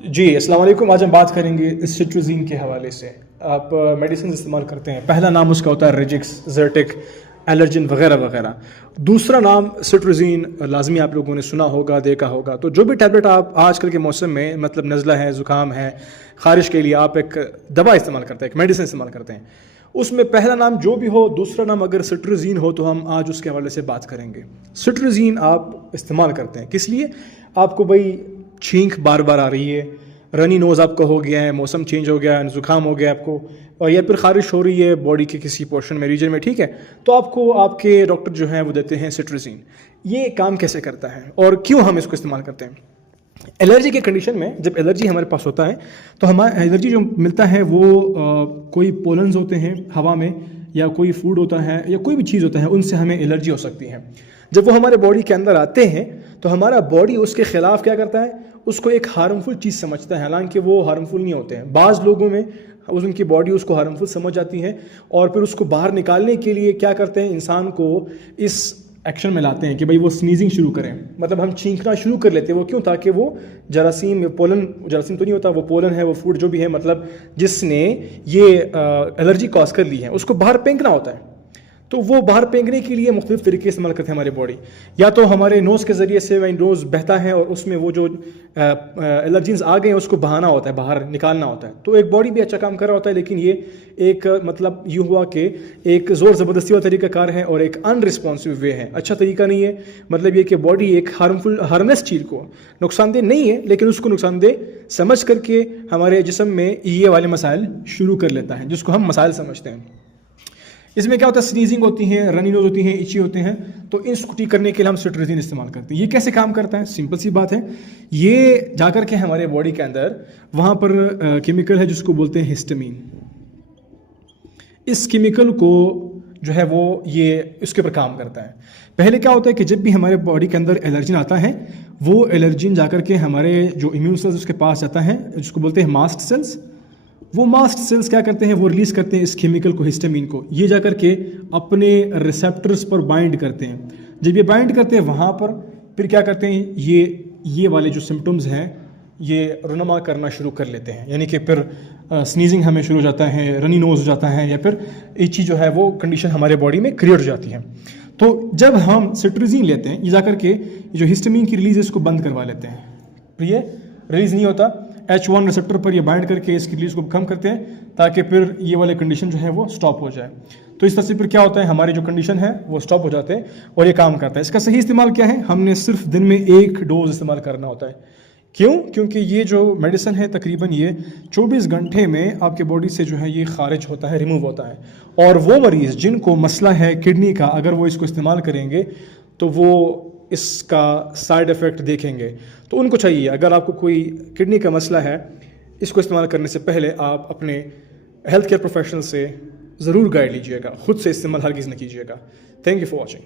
जी, अस्सलाम वालेकुम। आज हम बात करेंगे सिट्रोज़िन के हवाले से। आप मेडिसिन इस्तेमाल करते हैं, पहला नाम उसका होता है रेजिक्स, ज़र्टिक, एलर्जिन वगैरह वगैरह। दूसरा नाम सिट्रोज़िन लाजमी आप लोगों ने सुना होगा, देखा होगा। तो जो भी टैबलेट आप आजकल के मौसम में मतलब नज़ला है, ज़ुकाम है, ख़ारिश के लिए आप एक दवा इस्तेमाल करते हैं, एक मेडिसिन इस्तेमाल करते हैं, उसमें पहला नाम जो भी हो, दूसरा नाम अगर सिट्रोज़िन हो तो हम आज उसके हवाले से बात करेंगे। सिट्रोज़िन आप इस्तेमाल करते हैं किस लिए? आपको भाई छींक बार बार आ रही है, रनी नोज़ आपका हो गया है, मौसम चेंज हो गया है, ज़ुकाम हो गया आपको, और या फिर ख़ारिश हो रही है बॉडी के किसी पोर्शन में, रीजन में, ठीक है, तो आपको आपके डॉक्टर जो हैं वो देते हैं सिट्रोज़िन। ये काम कैसे करता है और क्यों हम इसको इस्तेमाल करते हैं? एलर्जी के कंडीशन में जब एलर्जी हमारे पास होता है तो हमारा एलर्जी जो मिलता है वो कोई पोलन्स होते हैं हवा में, या कोई फूड होता है, या कोई भी चीज़ होता है, उनसे हमें एलर्जी हो सकती है। जब वो हमारे बॉडी के अंदर आते हैं तो हमारा बॉडी उसके ख़िलाफ़ क्या करता है? उसको एक हार्मफुल चीज़ समझता है, हालांकि वो हार्मफुल नहीं होते हैं। बाज़ लोगों में उनकी बॉडी उसको हार्मफुल समझ जाती है और फिर उसको बाहर निकालने के लिए क्या करते हैं, इंसान को इस एक्शन में लाते हैं कि भाई वो स्नीजिंग शुरू करें, मतलब हम छींकना शुरू कर लेते हैं। वो क्यों? ताकि वो जरासीम, पोलन, जरासीम तो नहीं होता, वो पोलन है, वो फूड जो भी है, मतलब जिसने ये एलर्जी कॉज कर ली है, उसको बाहर फेंकना होता है। तो वो बाहर फेंकने के लिए मुख्तलिफ तरीके इस्तेमाल करते हैं हमारी बॉडी। या तो हमारे नोज़ के ज़रिए से वही नोज़ बहता है और उसमें वो जो एलर्जीज आ गए हैं उसको बहाना होता है, बाहर निकालना होता है। तो एक बॉडी भी अच्छा काम कर रहा होता है, लेकिन ये एक मतलब यूँ हुआ कि एक ज़ोर ज़बरदस्ती वाला तरीक़ाकार है और एक अनरिस्पॉन्सिव वे है, अच्छा तरीका नहीं है। मतलब ये कि बॉडी एक हार्मलेस चीज़ को, नुकसानदेह नहीं है लेकिन उसको नुकसानदेह समझ करके हमारे जिस्म में ये वाले मसाइल शुरू कर लेता है, जिसको हम मसाइल समझते हैं। इसमें क्या होता है? स्नीजिंग होती है, रनी नोज होती है, इची होते हैं, तो इसको ठीक करने के लिए हम सिट्रोज़िन इस्तेमाल करते हैं। ये कैसे काम करता है? सिंपल सी बात है, ये जाकर के हमारे बॉडी के अंदर वहाँ पर केमिकल है जिसको बोलते हैं हिस्टामीन। इस केमिकल को जो है वो ये इसके ऊपर काम करता है। पहले क्या होता है कि जब भी हमारे बॉडी के अंदर एलर्जिन आता है, वो एलर्जिन जाकर के हमारे जो इम्यून सेल्स उसके पास जाता है, जिसको बोलते हैं मास्ट सेल्स। वो मास्ट सेल्स क्या करते हैं? वो रिलीज़ करते हैं इस केमिकल को, हिस्टामीन को। ये जाकर के अपने रिसेप्टर्स पर बाइंड करते हैं। जब ये बाइंड करते हैं वहाँ पर फिर क्या करते हैं, ये वाले जो सिम्टम्स हैं ये रुनमा करना शुरू कर लेते हैं, यानी कि फिर स्नीजिंग हमें शुरू हो जाता है, रनी नोज हो जाता है, या फिर इची जो है वो कंडीशन हमारे बॉडी में क्रिएट हो जाती है। तो जब हम सिट्रोज़िन लेते हैं, ये जाकर के जो हिस्टामीन की रिलीज है इसको बंद करवा लेते हैं, तो ये रिलीज़ नहीं होता। H1 रिसेप्टर पर ये बाइंड करके इसकी रिलीज को कम करते हैं ताकि फिर ये वाले कंडीशन जो है वो स्टॉप हो जाए। तो इस तरह से फिर क्या होता है, हमारी जो कंडीशन है वो स्टॉप हो जाते हैं और ये काम करता है। इसका सही इस्तेमाल क्या है? हमने सिर्फ दिन में 1 डोज इस्तेमाल करना होता है। क्यों? क्योंकि ये जो मेडिसिन है तकरीबन ये 24 घंटे में आपके बॉडी से जो है ये खारिज होता है, रिमूव होता है। और वो मरीज़ जिनको मसला है किडनी का, अगर वो इसको इस्तेमाल करेंगे तो वो इसका साइड इफ़ेक्ट देखेंगे। तो उनको चाहिए, अगर आपको कोई किडनी का मसला है, इसको इस्तेमाल करने से पहले आप अपने हेल्थ केयर प्रोफेशनल से ज़रूर गाइड लीजिएगा, ख़ुद से इस्तेमाल हरगिज़ न कीजिएगा। Thank you for watching.